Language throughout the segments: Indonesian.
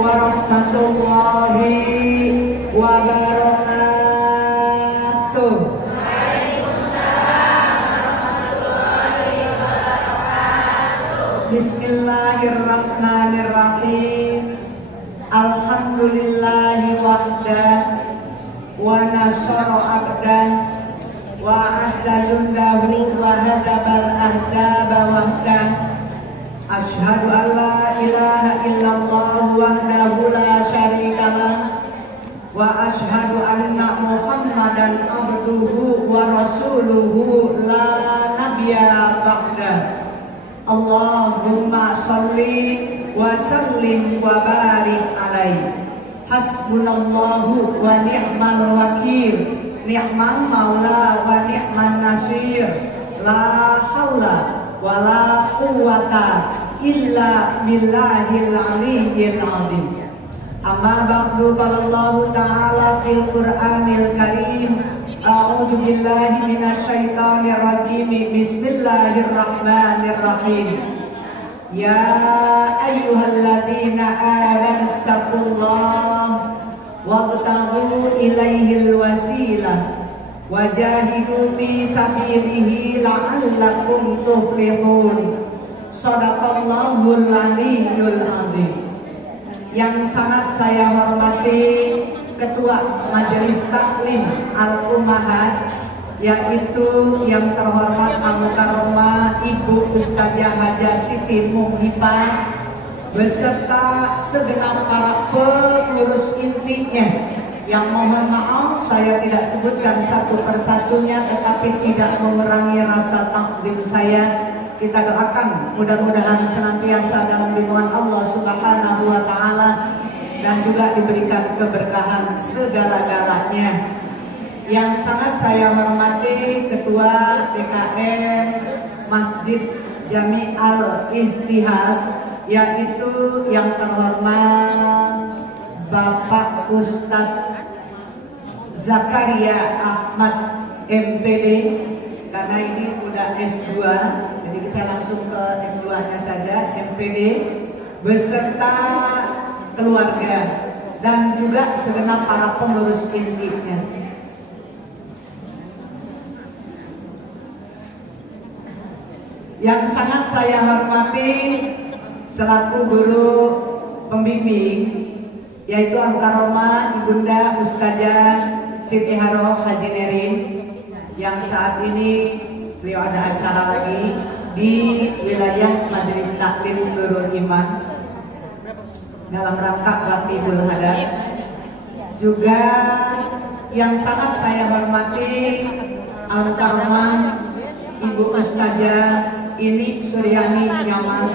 warahmatullahi wabarakatuh. Bismillahirrahmanirrahim. Alhamdulillahi wahdah wa nasara abdan wa azza jundahu wa hadabal ahzaba wahdah. Asyhadu an la ilaha illallah wahdahu la syarikalah wa asyhadu anna Muhammadan abduhu wa rasuluhu la nabiyya ba'dah. Allahumma sholli wa sallim wa barik alaihi. Hasbunallahu wa ni'mal wakil, ni'mal maula wa ni'man nasir. La haula wa la quwwata illa billahil aliyyil azim. Amma ba'du, qala Allah ta'ala fil Qur'anil Karim. A'udzu billahi minasy syaithanir rajim. Bismillahirrahmanirrahim. Ya ayyuhalladzina amanu taqullaha wabtaghu ilaihil wasilah wajahidu fi sabilihi la'allakum tuflihun. Shadaqallahul aliyyul azim. Yang sangat saya hormati Ketua Majelis Taklim Al-Ummahat, yaitu yang terhormat Al-Mukarramah Ibu Ustazah Hajah Siti Muhibah beserta segenap para pengurus intinya, yang mohon maaf saya tidak sebutkan satu persatunya, tetapi tidak mengurangi rasa takzim saya. Kita doakan mudah-mudahan senantiasa dalam lindungan Allah Subhanahu wa Ta'ala dan juga diberikan keberkahan segala-galanya. Yang sangat saya hormati Ketua DKM Masjid Jami Al-Ijtihad, yaitu yang terhormat Bapak Ustadz Zakaria Ahmad MPD, karena ini udah S2, jadi saya langsung ke S2-nya saja, MPD beserta keluarga dan juga segenap para pengurus intinya. Yang sangat saya hormati selaku guru pembimbing, yaitu Al-Mukarramah Ibunda Ustazah Siti Haroh Haji Nerin, yang saat ini beliau ada acara lagi di wilayah Majelis Taklim Nurul Iman dalam rangka Ratibul Hadar. Juga yang sangat saya hormati Al-Mukarramah Ibu Ustazah ini Suryani Nyaman,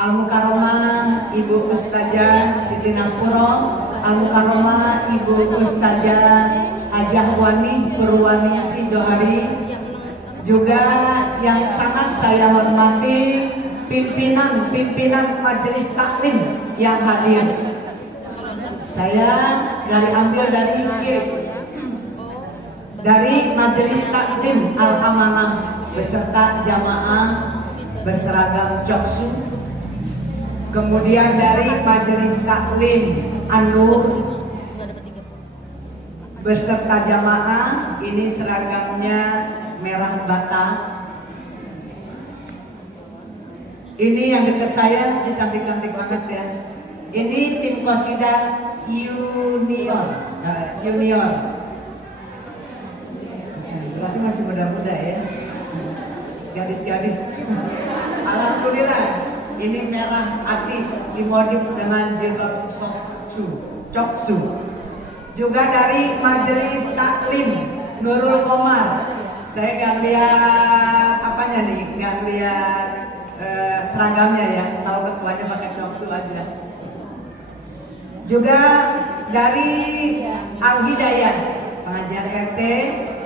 Al-Mukarramah Ibu Ustazah Siti Naspuro, Al-Mukarramah Ibu Ustazah Hajah Wani Purwaningsi Johari. Juga yang sangat saya hormati pimpinan Majelis Taklim yang hadir. Saya ambil dari Majelis Taklim Al-Amanah beserta jamaah berseragam coksu. Kemudian dari Majelis Taklim An-Nur beserta jamaah, ini seragamnya merah bata. Ini yang dekat saya, ini cantik-cantik banget ya. Ini tim Qasidah Junior. Berarti masih muda-muda ya, gadis-gadis. Alhamdulillah, ini merah hati dimodif dengan jilbab coksu. Juga dari Majelis Taklim Nurul Komar. Saya nggak lihat apanya nih, nggak lihat seragamnya ya, tahu ketuanya pakai coksu aja. Juga dari Al-Hidayah pengajar RT,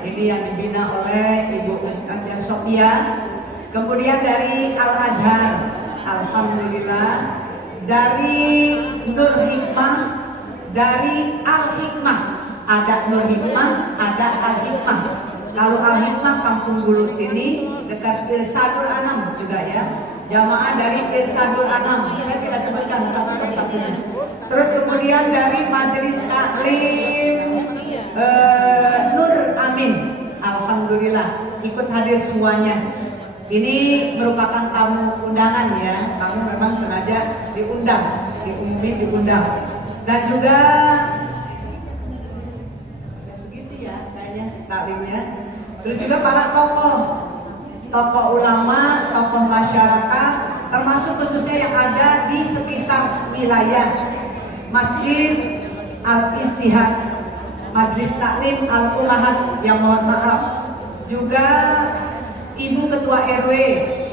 ini yang dibina oleh Ibu Ustazah Sophia. Kemudian dari Al-Azhar, alhamdulillah. Dari Nur Hikmah, dari Al-Hikmah, ada Nur Hikmah, ada Al-Hikmah. Kalau Al-Hikmah Kampung Bulu sini dekat Irsadul Anam juga ya. Jamaah dari Irsadul Anam, saya tidak sebutkan satu yang dari Majelis Taklim Nur Amin, alhamdulillah ikut hadir semuanya. Ini merupakan tamu undangan ya, tamu memang sengaja diundang, diundang. Dan juga ya segitu ya kayaknya taklimnya. Terus juga para tokoh ulama, tokoh masyarakat, termasuk khususnya yang ada di sekitar wilayah Masjid Al-Istihad, Majelis Taklim Al-Umahat yang mohon maaf, juga Ibu Ketua RW,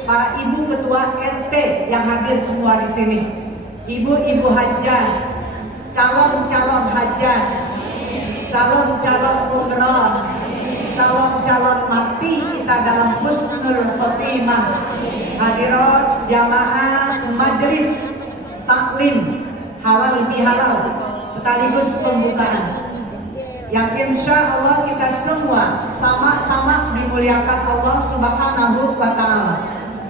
para Ibu Ketua RT yang hadir semua di sini, Ibu-ibu hajah, calon-calon hajah, calon-calon umroh, calon-calon mati kita dalam husnul khotimah, hadirat jamaah Majelis Taklim halal bihalal sekaligus pembukaan yang insya Allah kita semua sama-sama dimuliakan Allah Subhanahu wa Ta'ala.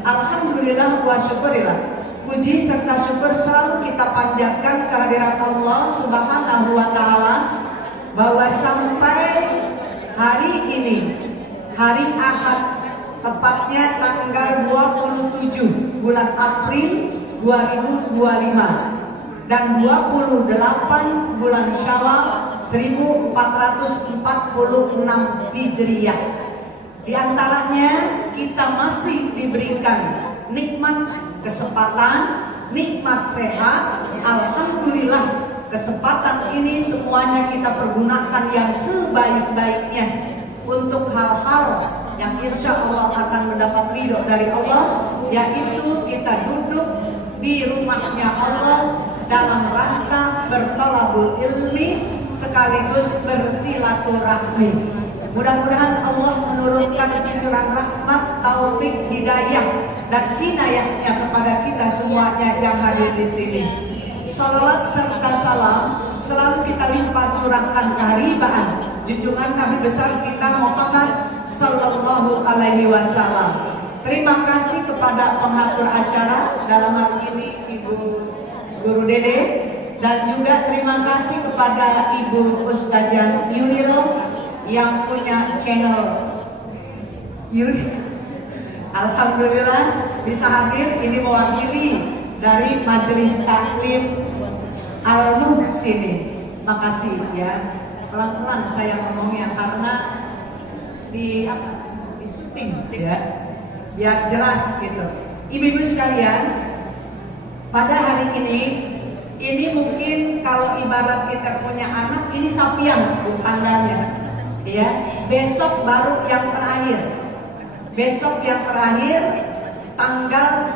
Alhamdulillah wa syukurillah, puji serta syukur selalu kita panjatkan kehadirat Allah Subhanahu wa Ta'ala bahwa sampai hari ini, hari Ahad, tepatnya tanggal 27 bulan April 2025 dan 28 bulan Syawal 1446 Hijriah. Di antaranya kita masih diberikan nikmat kesempatan, nikmat sehat. Alhamdulillah kesempatan ini semuanya kita pergunakan yang sebaik-baiknya untuk hal-hal yang insya Allah akan mendapat ridho dari Allah, yaitu kita duduk di rumahnya Allah dalam rangka bertalabul ilmi sekaligus bersilaturahmi. Mudah-mudahan Allah menurunkan cucuran rahmat, taufik, hidayah dan inayahnya kepada kita semuanya yang hadir di sini. Salawat serta salam selalu kita limpah curahkan keharibaan junjungan Nabi besar kita Muhammad Sallallahu Alaihi Wasallam. Terima kasih kepada pengatur acara dalam hal ini Ibu Guru Dede, dan juga terima kasih kepada Ibu Ustazah Yuliro yang punya channel YouTube. Alhamdulillah bisa hadir, ini mewakili dari Majelis Taklim Al-Nuh sini. Makasih ya. Pelan-pelan saya ngomongnya karena di syuting ya, biar jelas gitu. Ibu-ibu sekalian, pada hari ini mungkin kalau ibarat kita punya anak, ini sapian tandanya ya. Besok baru yang terakhir. Besok yang terakhir tanggal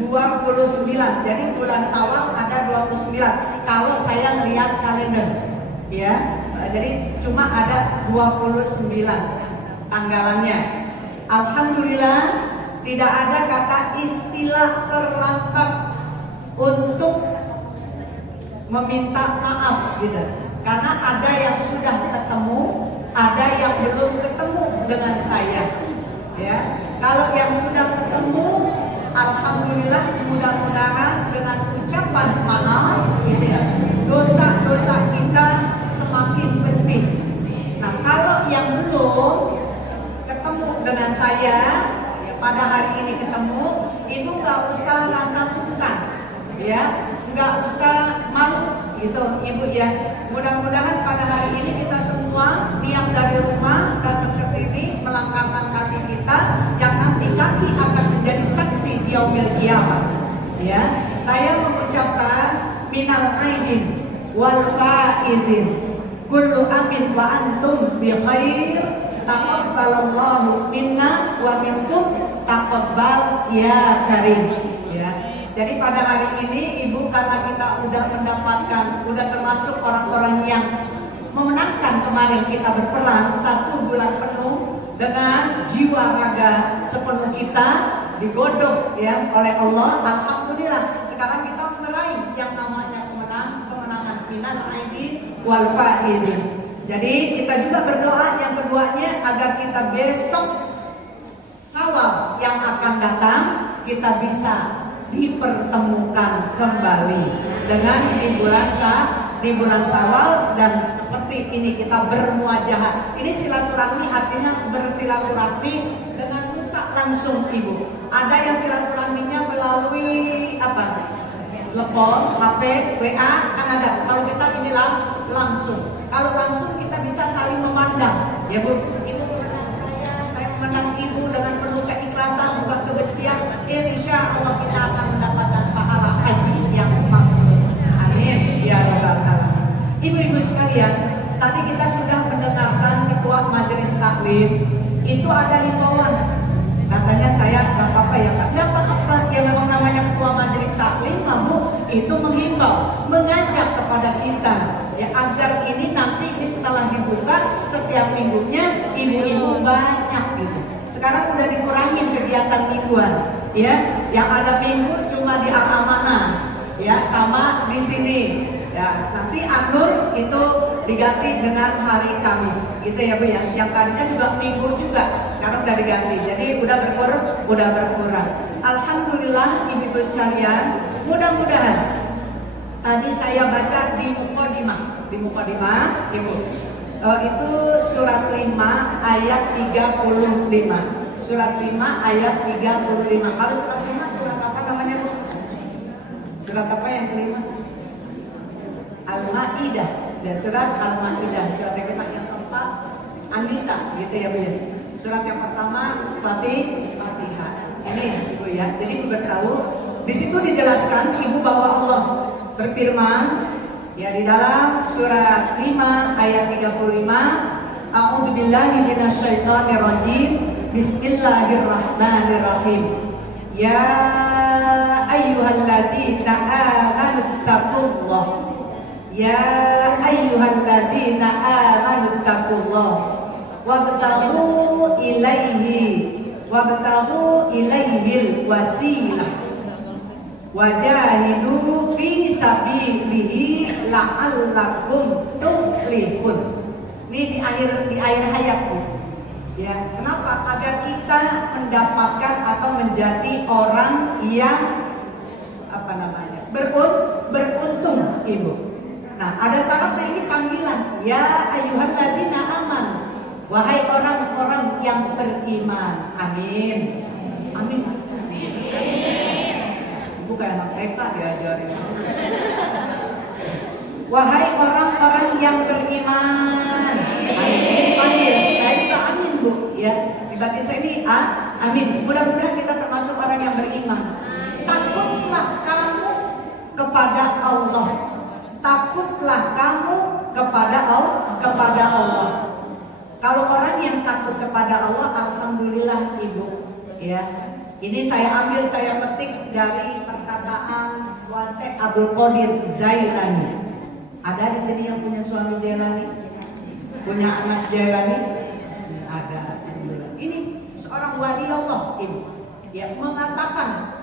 29. Jadi bulan Syawal ada 29 kalau saya ngelihat kalender ya. Jadi cuma ada 29 tanggalannya. Alhamdulillah tidak ada kata istilah terlambat untuk meminta maaf gitu. Karena ada yang sudah ketemu, ada yang belum ketemu dengan saya. Ya, kalau yang sudah ketemu, alhamdulillah, mudah-mudahan dengan ucapan maaf, gitu ya, dosa-dosa kita semakin bersih. Nah, kalau yang belum ketemu dengan saya, ya pada hari ini ketemu, itu nggak usah rasa sungkan, ya, nggak usah malu, gitu, ibu ya. Mudah-mudahan pada hari ini kita semua niat dari rumah datang ke sini melangkahkan kaki kita, yang nanti kaki akan menjadi saksi di yaumil kiamat. Ya, saya mengucapkan minal aidin wal faizin kullu amin wa antum bi khair, taqabbalallahu minna wa minkum taqabbal ya karim. Ya. Jadi pada hari ini Ibu, karena kita udah mendapatkan, udah termasuk orang-orang yang memenangkan kemarin kita berperang 1 bulan penuh dengan jiwa raga sepenuh kita digodok ya oleh Allah. Alhamdulillah sekarang kita meraih yang namanya kemenangan minal aidin wal faizin. Jadi kita juga berdoa yang keduanya agar kita besok Syawal yang akan datang kita bisa dipertemukan kembali dengan di bulan di bulan Syawal dan seperti ini kita bermuajahah. Ini silaturahmi artinya bersilaturahmi dengan muka langsung Ibu. Ada yang silaturahminya melalui apa? Telepon, HP, WA kan ada. Kalau kita inilah langsung. Kalau langsung kita bisa saling memandang, ya Bu. Ibu memandang saya memandang Ibu dengan penuh keikhlasan, bukan kebencian. Insya Allah kita akan mendapatkan pahala haji yang makbul. Amin. Ya Rabbal Alamin. Ibu-ibu sekalian, tadi kita sudah mendengarkan Ketua Majelis Taklim. Itu ada himbauan. Katanya saya nggak apa-apa ya Kak. Nggak apa-apa. Yang memang namanya Ketua Majelis Taklim, kamu itu menghimbau, mengajak kepada kita. Ya agar ini nanti setelah dibuka setiap minggunya ibu-ibu banyak gitu. Sekarang udah dikurangin kegiatan mingguan, ya. Yang ada minggu cuma di Al-Amanah, ya, sama di sini. Ya, nanti An-Nur itu diganti dengan hari Kamis, gitu ya Bu ya. Yang tadinya juga minggu juga, sekarang udah diganti. Jadi udah berkurang. Alhamdulillah ibu-ibu sekalian, mudah-mudahan tadi saya baca di Muqaddimah, Ibu. Itu surat 5 ayat 35. Surat 5 ayat 35. Kalau surat 5 surat apa namanya Bu? Surat apa yang kelima? Al-Maidah. Ya, surat Al-Maidah. Surat yang kelima yang keempat An-Nisa, gitu ya Bu ya. Surat yang pertama Fatihah. Ini Ibu ya. Jadi Ibu bertahu di situ dijelaskan Ibu bahwa Allah berfirman ya di dalam surat 5 ayat 35, A'udzubillahi minasyaitonirrajim. Bismillahirrahmanirrahim. Ya ayyuhalladzina amanu taqullah. Ya ayyuhalladzina amanu taqullah wabtaghu ilaihil wasilah wajahidu fi sabilihi la'allakum tuflihun. Ini di akhir hayat Bu. Ya, kenapa? Agar kita mendapatkan atau menjadi orang yang apa namanya? Beruntung, Ibu. Nah, ada syaratnya, ini panggilan. Ya ayyuhalladzina amanu. Wahai orang-orang yang beriman. Amin. Amin. Bukan anak TK diajarin. Wahai orang-orang yang beriman. Amin. Amin. Saya juga amin Bu. Ya, di batin saya ini amin. Mudah-mudahan kita termasuk orang yang beriman. Takutlah kamu kepada Allah. Takutlah kamu kepada Allah. Kalau orang yang takut kepada Allah, alhamdulillah Ibu. Ya. Ini saya petik dari perkataan Syekh Abdul Qadir Jailani. Ada di sini yang punya suami Jailani? Punya anak Jailani? Ada. Ini seorang wali Allah Ibu. Ya, mengatakan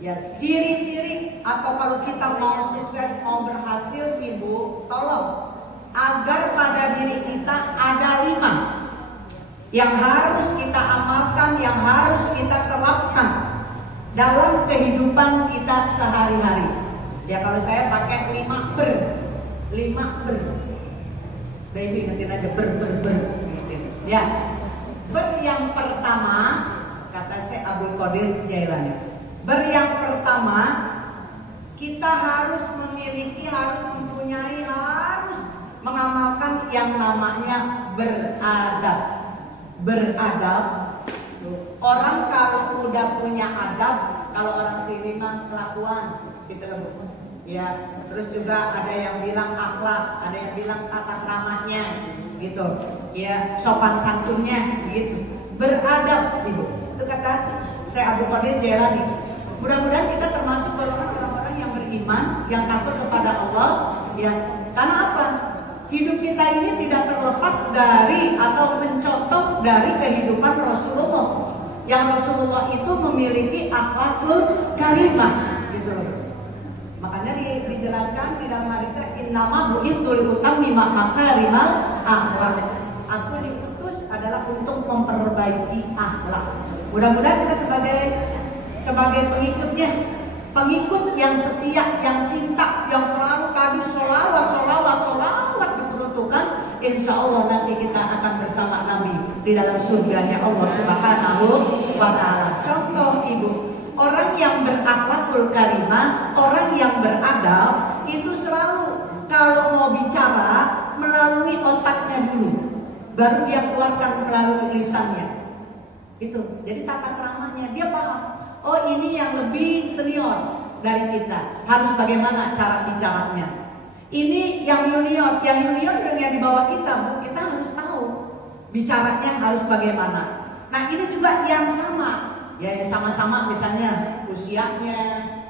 ya ciri-ciri atau kalau kita mau sukses, mau berhasil Ibu, tolong agar pada diri kita ada 5 yang harus kita amalkan, yang harus kita terapkan dalam kehidupan kita sehari-hari. Ya kalau saya pakai 5 ber. Baby ingetin aja ber. Ya. Ber yang pertama kata Syekh Abdul Qadir Jailani. Ber yang pertama kita harus memiliki, harus mempunyai, harus mengamalkan yang namanya beradab. Orang kalau udah punya adab, kalau orang sini mah kelakuan gitu loh. Ya, terus juga ada yang bilang akhlak, ada yang bilang tata keramanya gitu. Ya, sopan santunnya gitu. Beradab Ibu. Itu kata saya Abu Qadir Jailani. Mudah-mudahan kita termasuk golongan orang-orang yang beriman, yang takut kepada Allah, ya. Karena apa? Hidup kita ini tidak terlepas dari atau mencontoh dari kehidupan Rasulullah. Yang Rasulullah itu memiliki akhlakul karimah, gitu loh. Makanya dijelaskan di dalam hadisnya, innama bu'itsu liutammima makarimal akhlak. Aku diutus adalah untuk memperbaiki akhlak. Mudah-mudahan kita sebagai pengikutnya, pengikut yang setia, yang cinta, yang selalu kami sholawat insya Allah nanti kita akan bersama Nabi di dalam surganya Allah Subhanahu wa Ta'ala. Contoh Ibu, orang yang berakhlakul karimah, orang yang beradab itu selalu kalau mau bicara melalui otaknya dulu, baru dia keluarkan melalui lisannya. Itu, jadi tata keramanya dia paham. Oh ini yang lebih senior dari kita, harus bagaimana cara bicaranya. Ini yang junior yang di bawah kita, Bu, kita harus tahu bicaranya harus bagaimana. Nah ini juga yang sama, ya sama-sama misalnya usianya,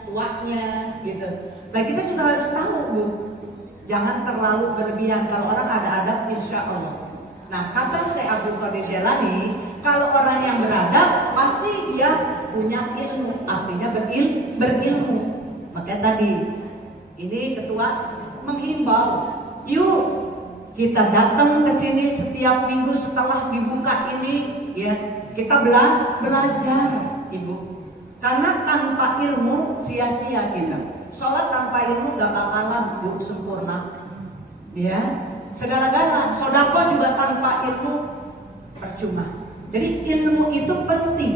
tuanya, gitu. Nah kita juga harus tahu, Bu, jangan terlalu berlebihan. Kalau orang ada adab, insya Allah. Nah kata Syekh Abdul Qadir Jailani, kalau orang yang beradab pasti dia punya ilmu, artinya berilmu. Makanya tadi ini ketua menghimbau, yuk kita datang ke sini setiap minggu setelah dibuka ini, ya kita belajar, Ibu. Karena tanpa ilmu sia-sia kita. Sholat tanpa ilmu gak bakalan Bu sempurna, ya. Segala-gala, sodako juga tanpa ilmu percuma. Jadi ilmu itu penting.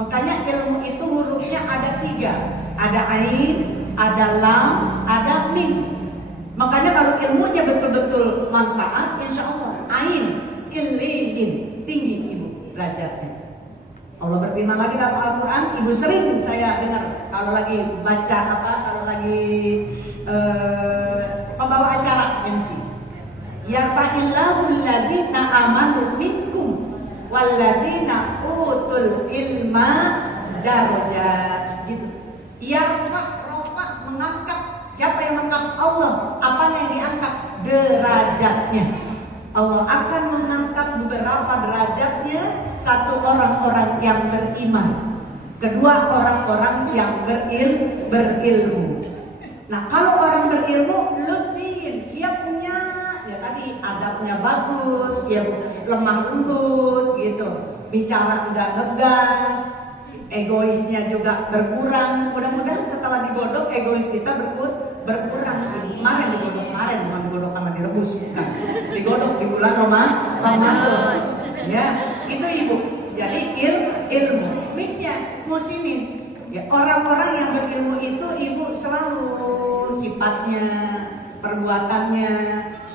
Makanya ilmu itu hurufnya ada 3. Ada ain, ada lam, ada mim. Makanya kalau ilmunya betul-betul manfaat, insya Allah ain, ilin, tinggi Ibu derajatnya. Allah berfirman lagi dalam Al-Quran, Ibu sering saya dengar kalau lagi baca kalau lagi pembawa acara MC. Yarfa'illahu alladhina amanu minkum walladhina utul ilma darajat, gitu. Rofa mengangkat. Siapa yang mengangkat? Allah. Apa yang diangkat? Derajatnya. Allah akan mengangkat beberapa derajatnya. Satu orang-orang yang beriman, kedua orang-orang yang berilmu. Nah kalau orang berilmu, lutfin, dia punya tadi adabnya bagus, ya lemah lembut gitu, bicara enggak ngegas, egoisnya juga berkurang. Mudah-mudahan setelah digodok egois kita berkurang. Kemarin bukan digodok sama direbus, bukan. Digodok di bulan Ramadan. Ya, itu Ibu. Jadi ilmu, miknya muslimin. Ya, orang-orang yang berilmu itu Ibu selalu sifatnya, perbuatannya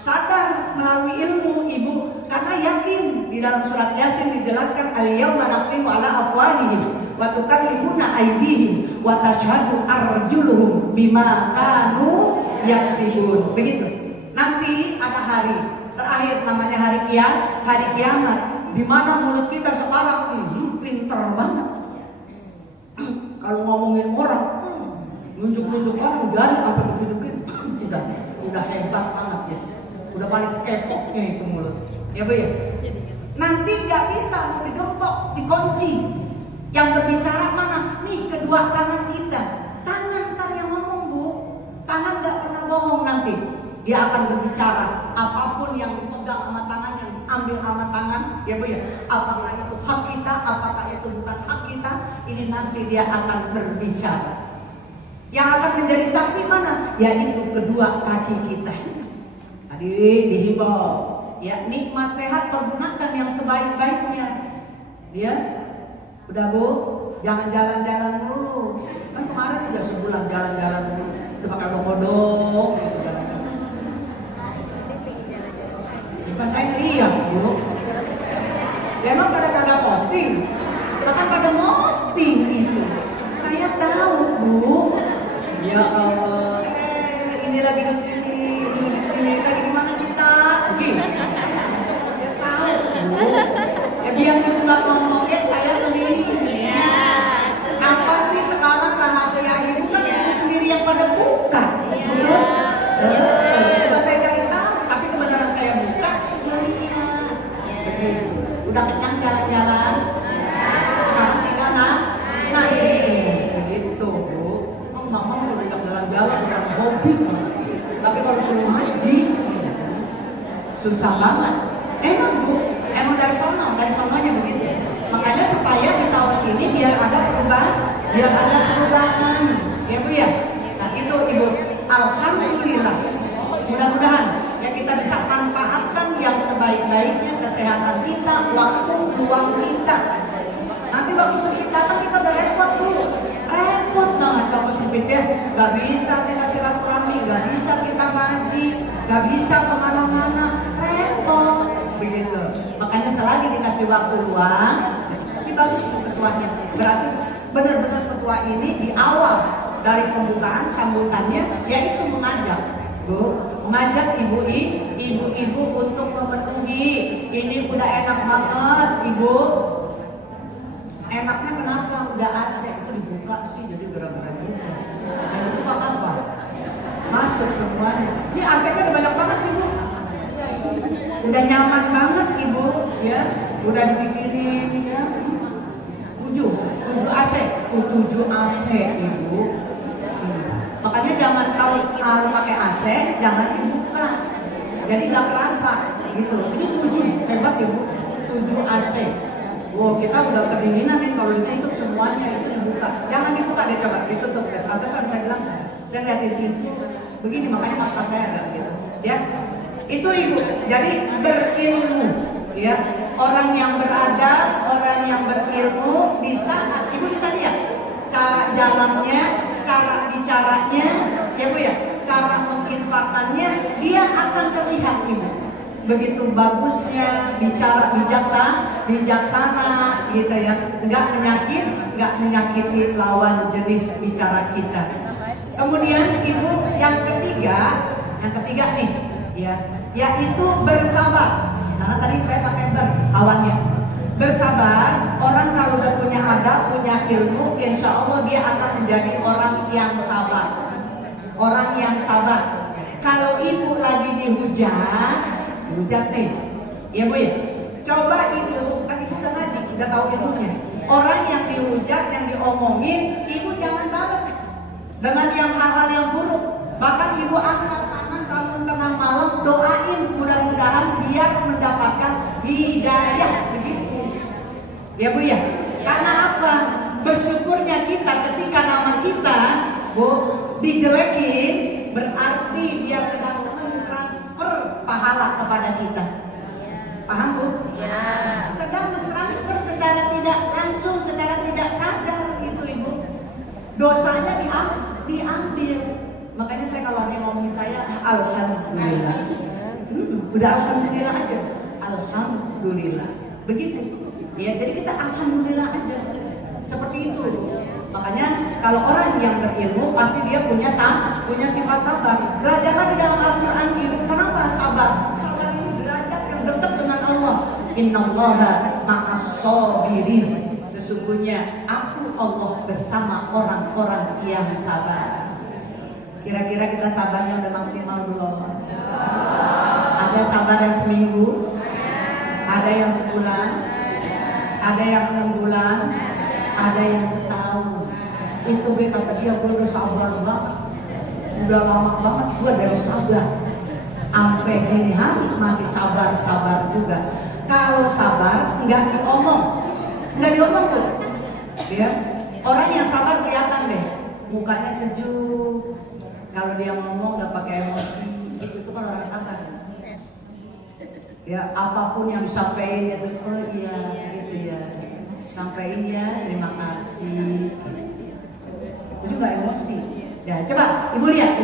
sadar melalui ilmu Ibu, karena yakin di dalam surat Yasin dijelaskan al-yauma nakhtimu ala afwahihim wa tukallimuna aydihim wa tashhadu arjuluhum bima kanu yaksibun. Begitu. Nanti ada hari terakhir namanya hari kiamat, di mana mulut kita sekarang pinter banget. Kalau ngomongin orang, nunjuk-nunjuk orang dari apa ditunjukin, udah hebat banget ya. Udah paling kepoknya itu mulut, ya Bu ya. Nanti nggak bisa digempok, dikunci. Yang berbicara mana? Nih kedua tangan kita. Tangan ntar yang ngomong Bu. Tangan nggak pernah bohong nanti. Dia akan berbicara. Apapun yang dipegang sama tangan, yang diambil sama tangan, ya Bu ya. Apakah itu hak kita, apakah itu bukan hak kita, ini nanti dia akan berbicara. Yang akan menjadi saksi mana? Yaitu kedua kaki kita. Tadi dihimbau, ya nikmat sehat pergunakan yang sebaik-baiknya. Ya, udah Bu, jangan jalan-jalan mulu. Kan kemarin udah sebulan jalan-jalan mulu, udah pakai bodong gitu jalan-jalan. Pas saya lihat Bu, memang pada kagak posting, bahkan pada posting itu. Saya tahu Bu, ya Allah, ini lagi di sini lagi di mana kita? Begini. Ya tahu Bu. Ya biar kita nggak ngomong, saya beli. Iya. Apa sih sekarang rahasia Ibu kan Ibu sendiri yang pada buka, betul? Coba saya cari tahu, tapi kebenaran saya buka, melihat. Udah kenyang jalan-jalan. Sekarang tinggal begitu Bu. Mama udah banyak jalan-jalan bukan hobi. Tapi kalau suruh haji susah banget. Emang Bu, emang dari sononya begitu. Makanya supaya di tahun ini biar ada perubahan, ya Bu ya. Nah itu Ibu, alhamdulillah. Mudah-mudahan ya kita bisa manfaatkan yang sebaik kesehatan kita, waktu luang kita. Nanti waktu sempit datang kita udah repot Bu, repot banget waktu sempit ya. Gak bisa kita silaturahmi, gak bisa kita ngaji, gak bisa kemana-mana, repot begitu. Makanya selagi dikasih waktu luang, ini bagus ketuanya. Berarti benar-benar ketua ini di awal dari pembukaan sambutannya yaitu mengajak Bu, mengajak ibu-ibu untuk memenuhi. Ini udah enak banget Ibu. Enaknya kenapa? Udah AC itu dibuka sih, jadi gara-gara gitu. Yang dibuka apa? Masuk semuanya. Ini AC-nya udah banyak banget Ibu. Udah nyaman banget Ibu, ya. Udah dipikirin ya. 7 AC, 7 AC Ibu. Makanya jangan kalau pakai AC jangan dibuka. Jadi nggak kerasa gitu. Ini 7 hebat Ibu, 7 AC. Wow, kita udah kedinginan nih kalau ditutup semuanya itu dibuka. Jangan dibuka deh, coba ditutup deh. Pantesan saya bilang, saya liatin pintu begini, makanya masker saya agak gitu. Ya, itu Ibu. Jadi berilmu, ya. Orang yang beradab, orang yang berilmu di saat Ibu bisa lihat cara jalannya, cara bicaranya, ya Bu ya, cara menginfakannya, dia akan terlihat Ibu. Begitu bagusnya bicara bijaksana gitu ya, nggak menyakiti lawan jenis bicara kita. Kemudian Ibu yang ketiga nih ya, yaitu bersabar. Karena tadi saya pakai awannya. Bersabar, orang kalau udah punya adab, punya ilmu, insya Allah dia akan menjadi orang yang sabar. Orang yang sabar. Kalau Ibu lagi dihujat nih, ya Bu ya. Coba Ibu, kan Ibu udah ngaji, udah tahu ilmunya. Orang yang dihujat, yang diomongin, Ibu jangan balas dengan yang hal-hal yang buruk. Bahkan Ibu angkat tangan bangun tengah malam, doain mudah-mudahan biar mendapatkan hidayah begitu. Ya Bu ya. Karena apa? Bersyukurnya kita ketika nama kita Bu dijelekin, berarti dia sedang mentransfer pahala kepada kita. Paham Bu? Ya. Sedang mentransfer secara tidak langsung, secara tidak sadar gitu Ibu. Dosanya diambil. Makanya saya kalau ada yang ngomongin saya, alhamdulillah. Udah alhamdulillah aja. Alhamdulillah. Begitu. Ya, jadi kita alhamdulillah aja. Seperti itu. Makanya kalau orang yang berilmu pasti dia punya sifat sabar. Belajarlah di dalam Al-Qur'an Ibu. Kenapa sabar? Sabar ini derajat yang dekat dengan Allah. Innallaha ma'as-sabirin. Sesungguhnya aku Allah bersama orang-orang yang sabar. Kira-kira kita sabarnya udah maksimal belum? Ada sabar yang seminggu, ada yang sebulan, ada yang 6 bulan, ada yang setahun. Itu gue kata dia, gue udah sabar banget, udah lama banget gue dari sabar. Sampai gini hari masih sabar juga. Kalau sabar nggak diomong tuh, ya. Orang yang sabar kelihatan deh, mukanya sejuk. Kalau dia ngomong nggak pakai emosi, itu kan orang sabar. Ya, apapun yang disampaikan ya, oh iya gitu ya, sampaikan ya, terima kasih. Itu juga emosi. Ya, coba Ibu lihat.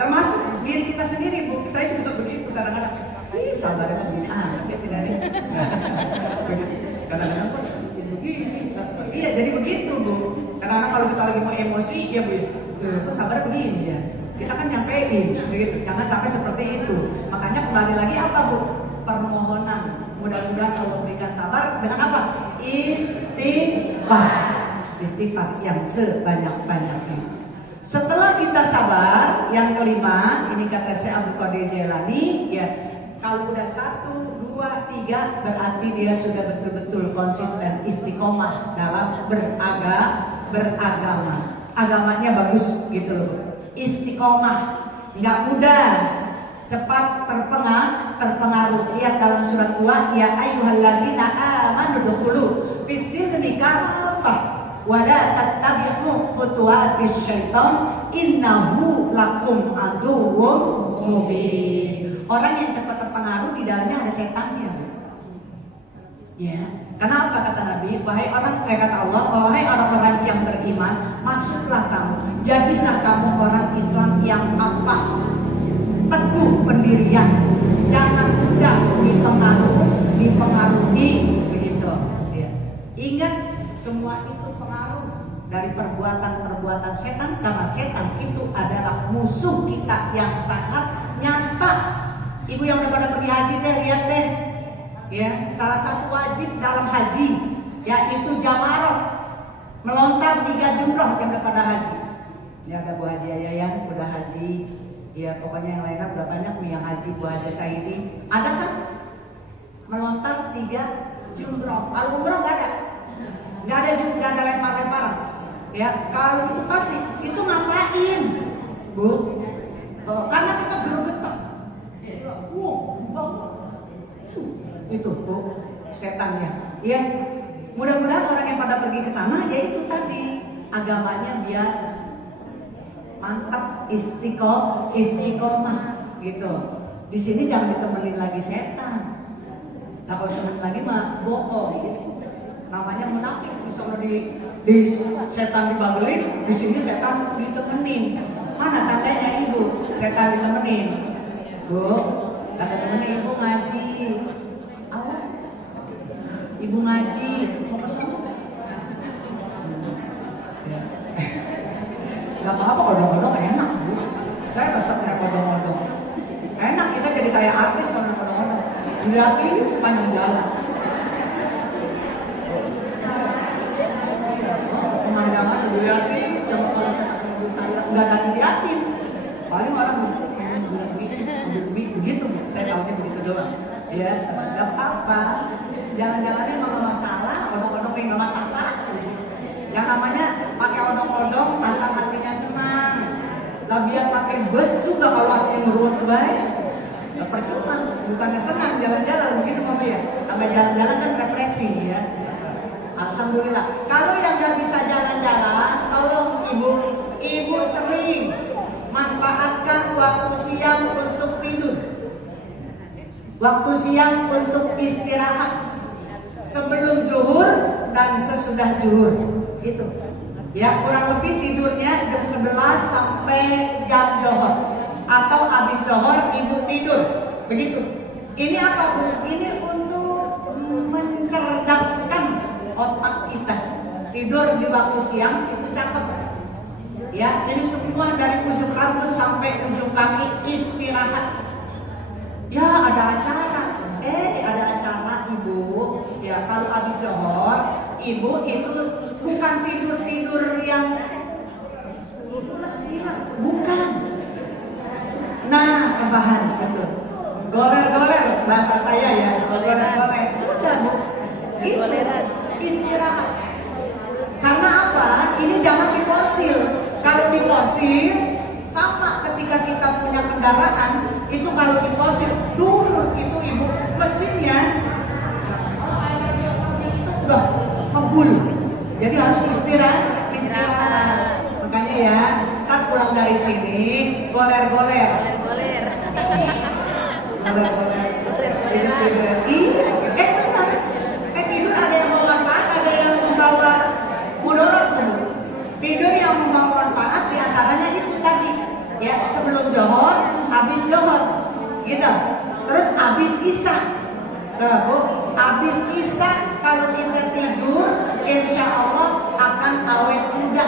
Termasuk diri kita sendiri Bu, saya juga begitu kadang-kadang. Sabarnya begini ya sih dari. Kadang-kadang kok begini. Iya, jadi begitu Bu. Kadang-kadang kalau kita lagi mau emosi, ya Bu. Kok sabar begini ya? Kita kan nyampein, begitu. Jangan sampai seperti itu. Makanya kembali lagi apa Bu? Permohonan. Mudah-mudahan Allah berikan sabar dengan apa? Istighfar yang sebanyak-banyaknya. Setelah kita sabar, yang kelima, ini kata Syekh Abdul Qadir Jailani, ya. Kalau udah 1, 2, 3, berarti dia sudah betul-betul konsisten istiqomah dalam beragama. Agamanya bagus gitu loh. Istiqomah, nggak mudah, cepat terpengaruh. Lihat dalam surat 2, ya ayyuhalladzina amanu dukhulu fis-silmi kafah wa la tattabi'u khutuwatis syaitan innahu lakum aduwwum mubin. Orang yang cepat terpengaruh di dalamnya ada setannya. Ya, kenapa kata Nabi? Kata Allah, wahai orang-orang yang beriman, masuklah kamu, jadilah kamu orang Islam yang apa? Teguh pendirian, jangan mudah dipengaruhi, begitu. Ya. Ingat, semua itu pengaruh dari perbuatan-perbuatan setan, karena setan itu adalah musuh kita yang sangat nyata. Ibu yang udah pada pergi haji deh, lihat deh. Ya, salah satu wajib dalam haji yaitu jamarat, melontar 3 jumroh yang udah pada haji. Ya, ada Bu Haji yang udah haji. Ya, pokoknya yang lainnya udah banyak nih yang haji. Bu Haji Saidi ada kan? Melontar 3 jumroh. Kalau umroh nggak ada. Nggak ada lempar-lemparan. Ya, kalau itu pasti itu ngapain, Bu? Karena kita gerogetan. Itu Bu, setannya. Ya, mudah-mudahan orang yang pada pergi ke sana ya itu tadi agamanya biar mantap, istiqomah gitu. Di sini jangan ditemenin lagi setan. Nah, kalau ditemenin lagi mah bohong gitu. Namanya munafik. Misalnya di setan dibagelin, di sini setan ditemenin. Mana tandanya Ibu setan ditemenin? Bu, kata temennya Ibu ngaji. Ibu ngaji, mau ke sana? Gak apa-apa, odong-odong enak, Bu. Saya resepnya odong-odong. Enak, kita jadi kayak artis kalau odong-odong. Dilihatin sepanjang jalan. Pemandangan dilihatin, coba kalau saya nggak ada dilihatin. Paling orang begitu, Bu. Saya tahunya begitu doang. Ya, gak apa-apa. Jalan-jalannya nggak masalah, odong-odong nggak masalah. Yang namanya pakai odong-odong, pasang hatinya senang. Lah biar pakai bus juga kalau hatinya meruwet baik, nggak percuma. Bukannya senang jalan-jalan begitu Mama ya. Sampai jalan-jalan kan represi ya. Alhamdulillah. Kalau yang nggak bisa jalan-jalan, tolong ibu sering manfaatkan waktu siang untuk tidur, waktu siang untuk istirahat. Sebelum zuhur dan sesudah zuhur gitu. Ya, kurang lebih tidurnya jam 11 sampai jam zohor. Atau habis zohor Ibu tidur. Begitu. Ini apa, Bu? Ini untuk mencerdaskan otak kita. Tidur di waktu siang itu cakep. Ya, ini semua dari ujung rambut sampai ujung kaki istirahat. Ya, ada acara. Ada acara Ibu. Ya, kalau habis zohor, Ibu itu bukan tidur yang bukan. Nah, rebahan betul. Goler-goler bahasa saya ya, goler-goler. Udah, Bu. Itu istirahat. Karena apa? Ini jangan diporsir. Kalau diporsir sama ketika kita punya kendaraan, itu kalau diporsir dulu itu Ibu mesinnya udah ngebul. Jadi harus istirahat. Makanya ya, kan pulang dari sini goler-goler. Benar. Tidur ada yang bermanfaat, ada yang membawa mudarat. Tidur yang membawa manfaat diantaranya itu tadi. Ya, sebelum zohor, habis zohor, gitu. Terus habis isya. Bu, habis isya kalau kita tidur, insya Allah akan awet muda.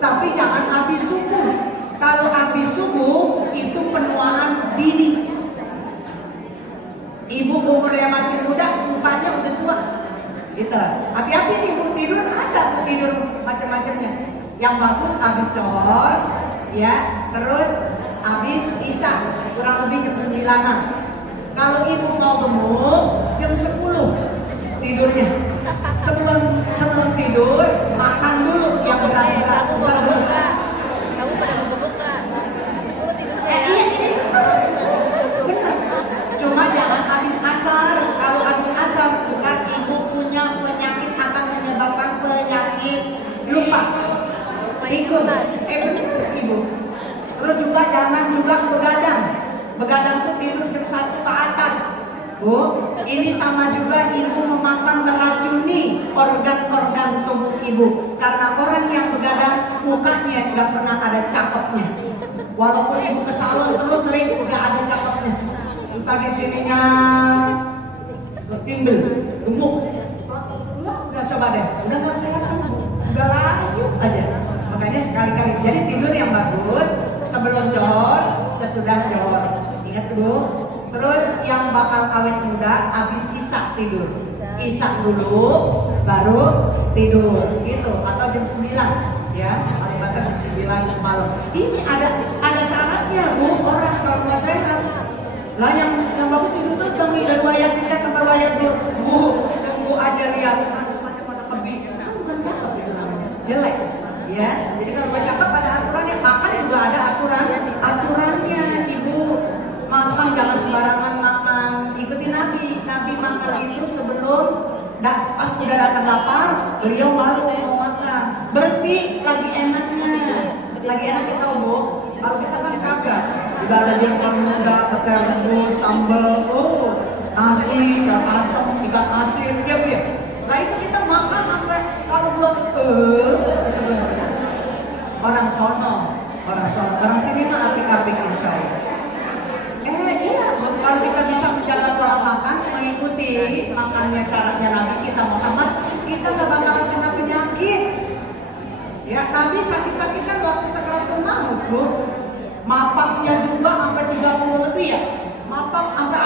Tapi jangan habis subuh. Kalau habis subuh itu penuaan dini. Ibu umurnya masih muda, mukanya udah tua. Gitu. Hati-hati nih, Ibu tidur ada tidur macam-macamnya. Yang bagus habis zohor, ya, terus habis isya kurang lebih jam 9-an. Kalau Ibu mau gemuk jam 10 tidurnya. Sebelum tidur makan dulu yang berat-berat. Kamu pada membuka. Iya ini benar. Cuma jangan habis asar. Kalau habis asar bukan Ibu punya penyakit akan menyebabkan penyakit lupa. Ikut. Benar Ibu. Terus juga jangan juga begadang. Begadang tuh tidur jam 1 ke atas. Bu, ini sama juga ibu memakan meracuni organ-organ tubuh ibu. Karena orang yang begadang mukanya nggak pernah ada cakepnya. Walaupun ibu ke salon terus sering nggak ada cakepnya. Entah di sininya ketimbel, gemuk. Udah coba deh, udah nggak kelihatan bu, udah layu aja. Makanya sekali-kali jadi tidur yang bagus sebelum johor, sesudah johor. Ingat bu. Terus yang bakal awet muda habis isak tidur. Isak dulu baru tidur gitu atau jam 9 ya. Paling banter jam 9 malam. Ini ada syaratnya bu, orang kalau nggak sehat. Lah yang bagus tidur tuh dari wayang kita ke wayang tuh. Bu, yang bu aja lihat pada kebi. Kan bukan cakep itu namanya. Jelek. Ya. Jadi kalau nggak cakep ada aturannya. Makan juga ada aturannya ibu. Makan jangan sembarangan makan. Ikuti Nabi. Nabi makan itu sebelum pas udah datang lapar, beliau baru mau makan. Berarti lagi enaknya. Lagi enak kita bu. Kalau kita kan kagak. Udah ada jengkol muda, petai rebus, sambal, nasi, sayur asam, ikan asin, ya bu ya. Nah itu kita makan sampai kalau belum orang sono, orang sini mah apik-apik insya Allah. Iya, kalau kita bisa menjaga pola makan, mengikuti makannya caranya Nabi kita Muhammad, kita gak bakalan kena penyakit. Ya, Nabi sakit-sakitan waktu sakaratul maut, bu. Mapaknya juga sampai 30 lebih ya. Mapak sampai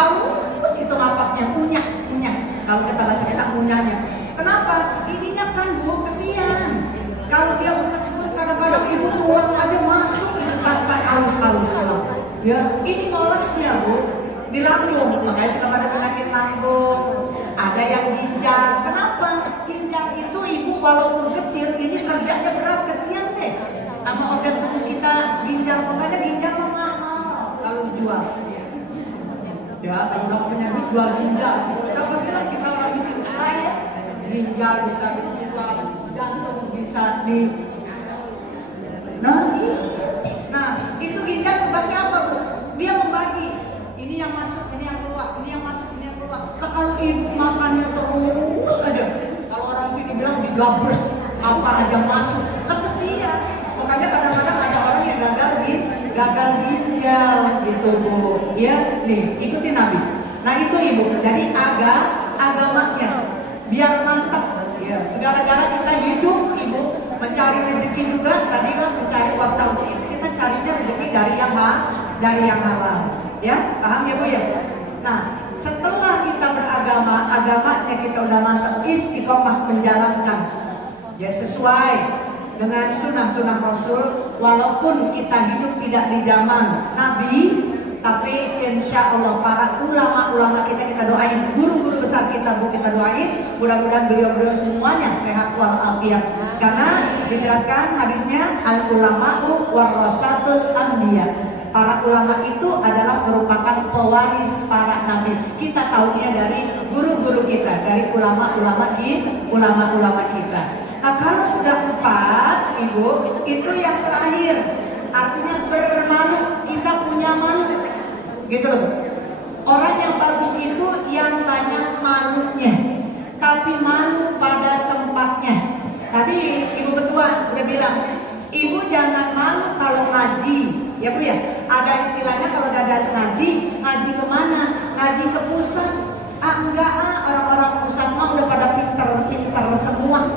terus itu mapaknya punyah. Kalau kita bahasa kita punyahnya. Kenapa? Ininya kan bu, kesian. Kalau dia kadang-kadang ibu pulang aja masuk itu tanpa halus-halus. Ya, ini ngoleknya bu di lambung, makanya sudah ada penyakit lambung, ada yang ginjal. Kenapa? Ginjal itu ibu walaupun kecil ini kerjanya berat, kesian deh sama organ tubuh kita ginjal, makanya ginjal mahal kalau dijual. Ya, kalau nggak punya duit jual ginjal. Siapa bilang kita orang di sini kaya? Ginjal bisa dijual, jantung bisa di. Nah, itu ginjal tugasnya apa bu? Dia membagi. Ini yang masuk, ini yang keluar, ini yang masuk, ini yang keluar. Nah, kalau ibu makannya terus aja, kalau orang sini bilang digabres, apa aja masuk, kesian. Makanya kadang-kadang ada orang yang gagal ginjal gitu bu. Ya, nih ikuti Nabi. Nah itu ibu. Jadi agamanya biar mantap. Ya, segala-gala kita hidup ibu mencari rezeki juga. Tadi kan mencari waktu itu kita carinya rezeki dari yang halal. Ya, paham ya bu ya? Nah, setelah kita beragama, agamanya kita udah mantap, istiqomah menjalankan. Ya sesuai dengan sunnah-sunnah Rasul, walaupun kita hidup tidak di zaman Nabi, tapi insya Allah para ulama-ulama kita doain, guru-guru besar kita bu kita doain, mudah-mudahan beliau-beliau semuanya sehat walafiat. Karena dijelaskan hadisnya al ulama'u warasatul anbiya. Para ulama itu adalah merupakan pewaris para nabi. Kita tahunya dari guru-guru kita, dari ulama-ulama kita. Nah kalau sudah 4 ibu, itu yang terakhir. Artinya bermalu, kita punya malu. Gitu loh. Orang yang bagus itu yang banyak malunya, tapi malu pada tempatnya. Tadi ibu ketua udah bilang, ibu jangan malu kalau ngaji. Ya bu ya, ada istilahnya kalau udah ada ngaji kemana? Ngaji ke pusat. Enggak orang-orang pusat mah udah pada pinter semua.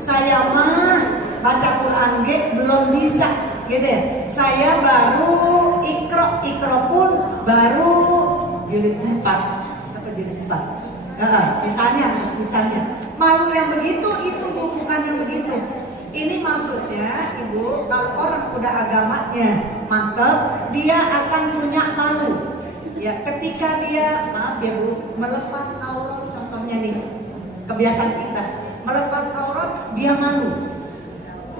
Saya mah baca Quran belum bisa gitu ya. Saya baru ikro pun baru jilid 4 atau jilid 4. Misalnya malu yang begitu itu bukan yang begitu. Ini maksudnya ibu, kalau orang udah agamanya mantap, dia akan punya malu. Ya, ketika dia maaf ya bu, melepas aurat, contohnya nih kebiasaan kita melepas aurat, dia malu.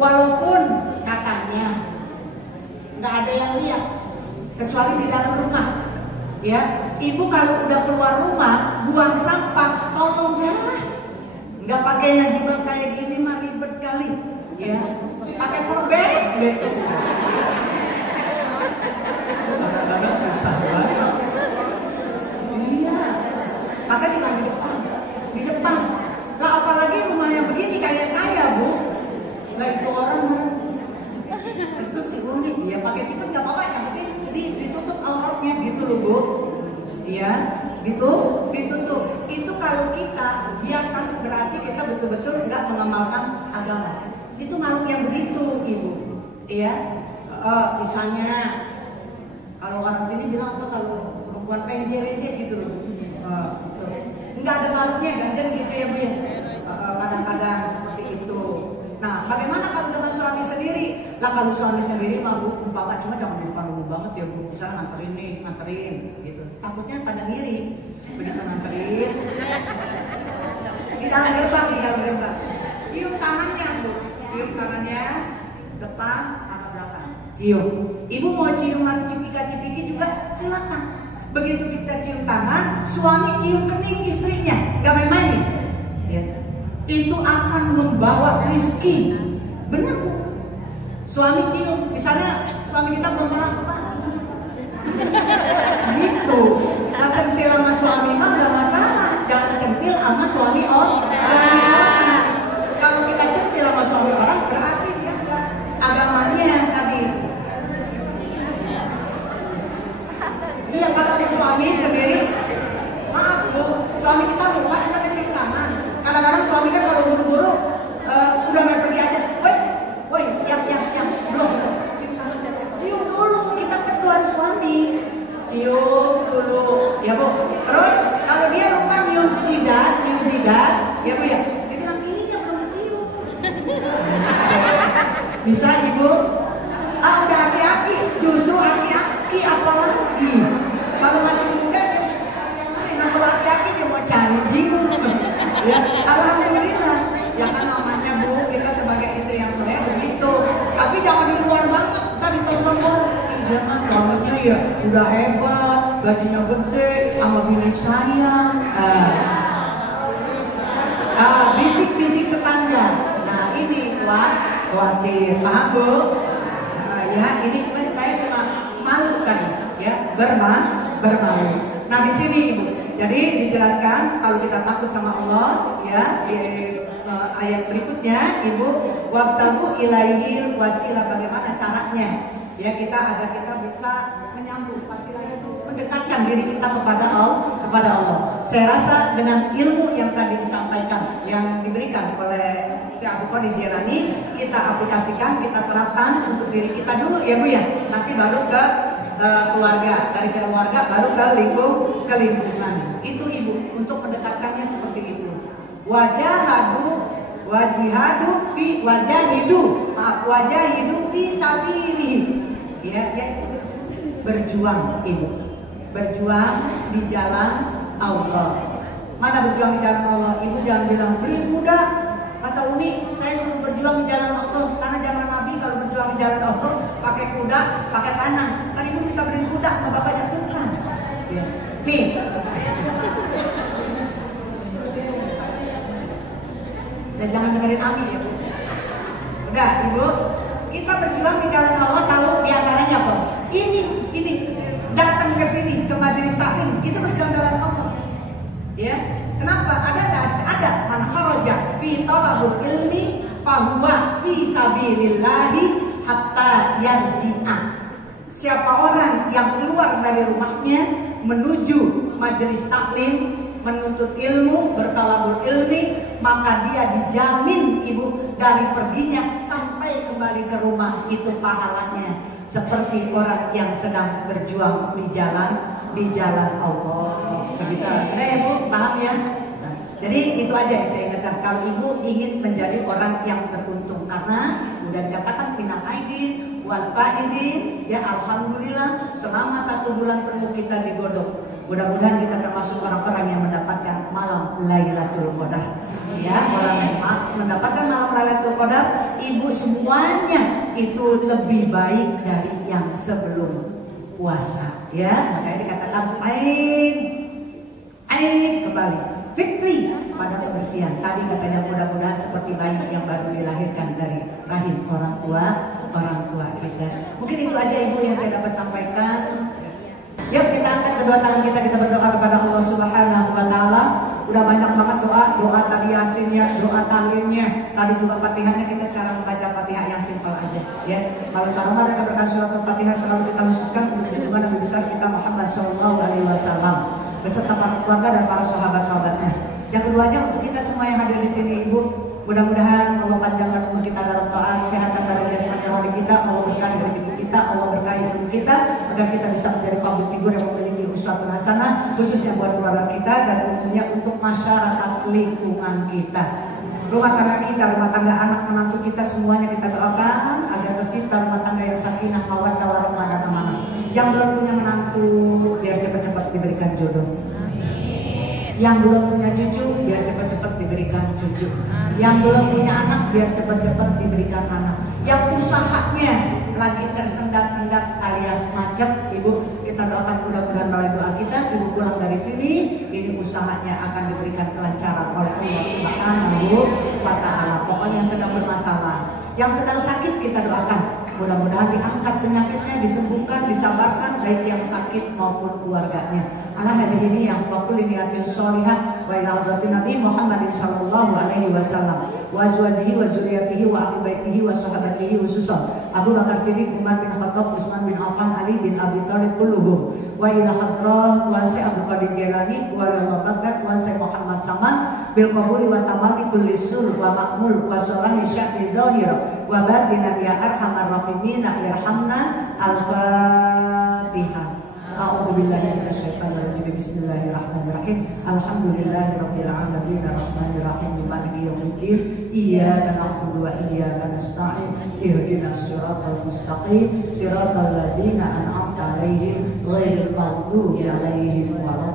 Walaupun katanya nggak ada yang lihat, kecuali di dalam rumah. Ya, ibu kalau udah keluar rumah, buang sampah, tolong ya. Nggak pakai yang jibak kayak gini mah ribet kali. Ya, pakai serbet gitu. Kadang-kadang susah banget. Iya, pakai cincin nggak apa-apa, yang penting ditutup auratnya gitu loh Bu. Iya, gitu, ditutup. Itu kalau kita biarkan berarti kita betul-betul nggak mengamalkan agama. Itu makhluk yang begitu, Ibu. Iya, misalnya kalau orang sini bilang apa kalau perempuan penjel-penjel gitu loh. Nggak ada makhluknya, ganjen gitu ya Bu ya. Kadang-kadang seperti itu. Nah, bagaimana kalau dengan suami sendiri? Lah kalau suami sendiri mah Bu, bapak cuma jangan di depan umum banget ya Bu. Misalnya nganterin nih, nganterin gitu. Takutnya pada ngiri. Begitu nganterin. Di dalam gerbang, cium tangannya Bu. Cium tangannya depan atau belakang. Cium. Ibu mau ciuman cipika-cipiki juga silakan. Begitu kita cium tangan, suami cium kening istrinya, gak main-main. Ya. Itu akan membawa rezeki. Benar Bu. Suami cium, misalnya suami kita belum paham apa. Gitu. Nah, centil sama suami mah gak masalah. Jangan centil sama suami orang. Kalau kita centil sama suami orang berarti dia agamanya tadi. Iya, kata suami sendiri, maaf Bu, suami kita lupa kita cium tangan. Kadang-kadang suami kan kalau buru-buru udah mau pergi aja, woi, yang belum, cium dulu, kita ketua suami, cium dulu, ya Bu. Terus kalau dia lupa nyium tidak, ya Bu ya, dia bilang ininya belum cium. Bisa Ibu? Udah aki-aki, justru aki-aki apalagi. Kalau masih muda dia bisa cari yang lain. Nah, kalau aki-aki dia mau cari bingung. Ya, alhamdulillah. Ya kan namanya Bu, kita sebagai istri yang soleh begitu. Tapi jangan di luar banget. Kita ditonton orang. Dia mas suaminya ya udah hebat, gajinya gede, sama bini sayang. Bisik-bisik tetangga. Nah ini khawatir, paham Bu? Ya ini saya cuma malu kan, ya bermalu. Nah di sini Ibu, jadi dijelaskan kalau kita takut sama Allah, ya di ayat berikutnya Ibu, wabtagu ilaihil wasilah, bagaimana caranya, ya kita agar kita bisa menyambung wasilah itu, mendekatkan diri kita kepada Allah. Saya rasa dengan ilmu yang tadi disampaikan, yang diberikan oleh Syekh Abdul Qadir Jailani, kita aplikasikan, kita terapkan untuk diri kita dulu ya Bu ya. Nanti baru ke keluarga, dari keluarga baru ke lingkungan. Itu Ibu, untuk mendekatkannya seperti itu. Wajahidu fi sabilihi. Ya, berjuang Ibu. Berjuang di jalan Allah. Mana berjuang di jalan Allah? Ibu jangan bilang beli muda. Kata Umi, saya suruh berjuang di jalan Allah. Karena zaman Nabi kalau berjuang di jalan Allah pakai kuda, pakai panah. Tadi Ibu bisa beli kuda, sama bapaknya bukan. Ya. Nih. Dan jangan dengerin Ami ya Bu. Udah Ibu, kita berjuang di jalan Allah tahu diantaranya apa? Ini datang ke sini ke majelis taklim itu berjuang jalan Allah. Ya, kenapa? Ada man kharaja fi talabul ilmi fahuwa fi sabilillahi hatta yarji'a. Siapa orang yang keluar dari rumahnya menuju majelis taklim menuntut ilmu, bertalabul ilmi, maka dia dijamin Ibu dari perginya sampai kembali ke rumah itu pahalanya seperti orang yang sedang berjuang di jalan Allah. Begitu. Ada ya Bu, paham ya? Nah, jadi itu aja yang saya ingatkan. Kalau Ibu ingin menjadi orang yang beruntung, karena sudah dikatakan minal aidin wal faidin, ya alhamdulillah selama 1 bulan penuh kita digodok. Mudah-mudahan kita termasuk orang-orang yang mendapatkan malam Lailatul Qadar. Ya, orang yang mendapatkan malam Lailatul Qadar, Ibu semuanya itu lebih baik dari yang sebelum puasa. Ya, makanya dikatakan ain kembali, fitri pada kebersihan. Tadi katanya mudah-mudahan seperti bayi yang baru dilahirkan dari rahim orang tua kita. Mungkin itu aja Ibu yang saya dapat sampaikan. Yuk kita angkat kedua tangan kita berdoa kepada Allah Subhanahu wa Ta'ala. Udah banyak banget doa tadi Yasinnya, doa tahlilnya, tadi juga Fatihahnya. Kita sekarang membaca Fatihah yang simpel aja. ya. Malam Ramadan keberkahan surat Al-Fatihah selalu kita khususkan untuk junjungan Nabi besar kita Muhammad Shallallahu Alaihi Wasallam beserta para keluarga dan para sahabat-sahabatnya. Yang keduanya untuk kita semua yang hadir di sini, Ibu, mudah-mudahan Allah panjangkan umur kita dalam taat, sehatkan dari jasmani rohani kita, Allah berkahi rezeki kita, Allah berkahi ilmu kita, agar kita bisa menjadi public figure yang memiliki uswatun hasanah, khususnya buat keluarga kita dan tentunya untuk masyarakat lingkungan kita. Rumah tangga kita, rumah tangga anak menantu kita semuanya kita doakan agar tercipta rumah tangga yang sakinah, mawaddah warahmah dan amanah. Yang belum punya menantu biar cepat-cepat diberikan jodoh. Yang belum punya cucu biar cepat-cepat diberikan cucu. Yang belum punya anak biar cepat-cepat diberikan anak. Yang usahanya lagi tersendat-sendat alias macet, Ibu, kita doakan mudah-mudahan melalui doa kita, Ibu pulang dari sini, ini usahanya akan diberikan kelancaran oleh Allah Subhanahu wa Ta'ala. Pokoknya yang sedang bermasalah, yang sedang sakit kita doakan, mudah-mudahan diangkat penyakitnya, disembuhkan, disabarkan, baik yang sakit maupun keluarganya. Ala hadirin yang waktu niatin sholihah wa ila hadratin Nabi Muhammadin sallallahu alaihi wasallam wa azwajihi wa dzurriyyatihi wa ahli baitihi wa sahabatihi khususan Abu Bakar Siddiq, Umar bin Khattab, Utsman bin Affan, Ali bin Abi Thalib kulluhum wa ila hadrat wa Syekh Abdul Qadir Jailani wa ila Baghdad wa Syekh Muhammad Saman bil qabuli wa tamami kulli sul wa ma'mul wa salahi sya'ni dhahir wa batinan ya arhamar rahimin irhamna al-Fatihah. A'udzubillahi minasyaitonir rajim. Bismillahirrahmanirrahim. Alhamdulillahirabbil alamin arrahmanir rahim maliki yaumiddin. Iyyaka na'budu wa iyyaka nasta'in. Ihdinas siratal mustaqim. Siratal ladzina an'amta 'alaihim ghairil maghdubi 'alaihim waladdallin.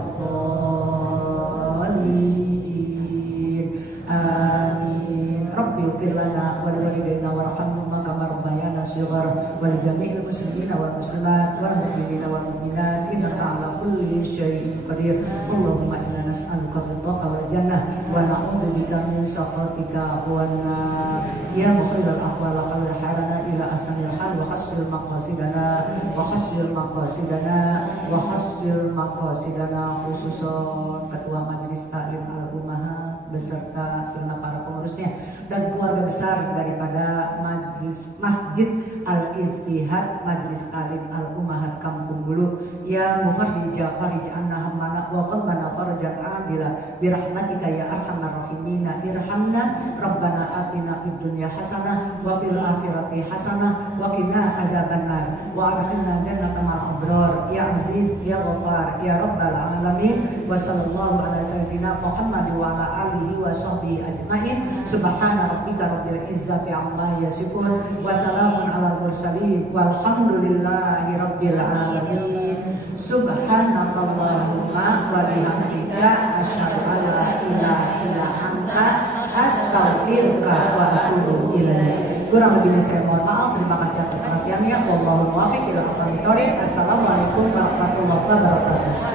Amin. Rabbi ighfir lana wa liwalidayna warhamhuma kama rabbayana shighara wa li jami'il muslimina wal muslimat wal mu'minina wal mu'minat innaka 'ala kulli syai'in qadir. Allahumma inna nas'aluka ridhaka wal jannah wa na'udzubika min sakhatika wan nar. Ya mukhrijal ahwal qawil harana ila asanil hal wa hasil maqasidana wa hasil maqasidana wa hasil maqasidana, khususan ketua majelis taklim al-ummah beserta segenap para pengurusnya dan keluarga besar daripada Masjid Al-Ijtihad Majlis Alim Al-Ummahat Kampung Bulu. Ya mufarrij farij anna hammana wa qabbana farajat ajila birahmatika ya arhamar rahimin irhamna rabbana atina fid dunya hasanah wa fil akhirati hasanah wa qina adzabannar wa adkhilna jannata ma'al abrar ya aziz ya ghafar ya rabbal alamin. Wa sallallahu ala sayyidina Muhammad wa ala alihi wa sahbihi ajmain. Subhana rabbika rabbil izzati amma yasifun wa salamun alal mursalin walhamdulillahi rabbil alamin. Subhanakallahumma wa bihamdika asyhadu an la ilaha illa anta astaghfiruka wa atubu ilaik. Kurang lebihnya saya mohon maaf. Terima kasih atas perhatiannya. Wallahu muwaffiq ila aqwamit thoriq. Assalamualaikum warahmatullahi wabarakatuh.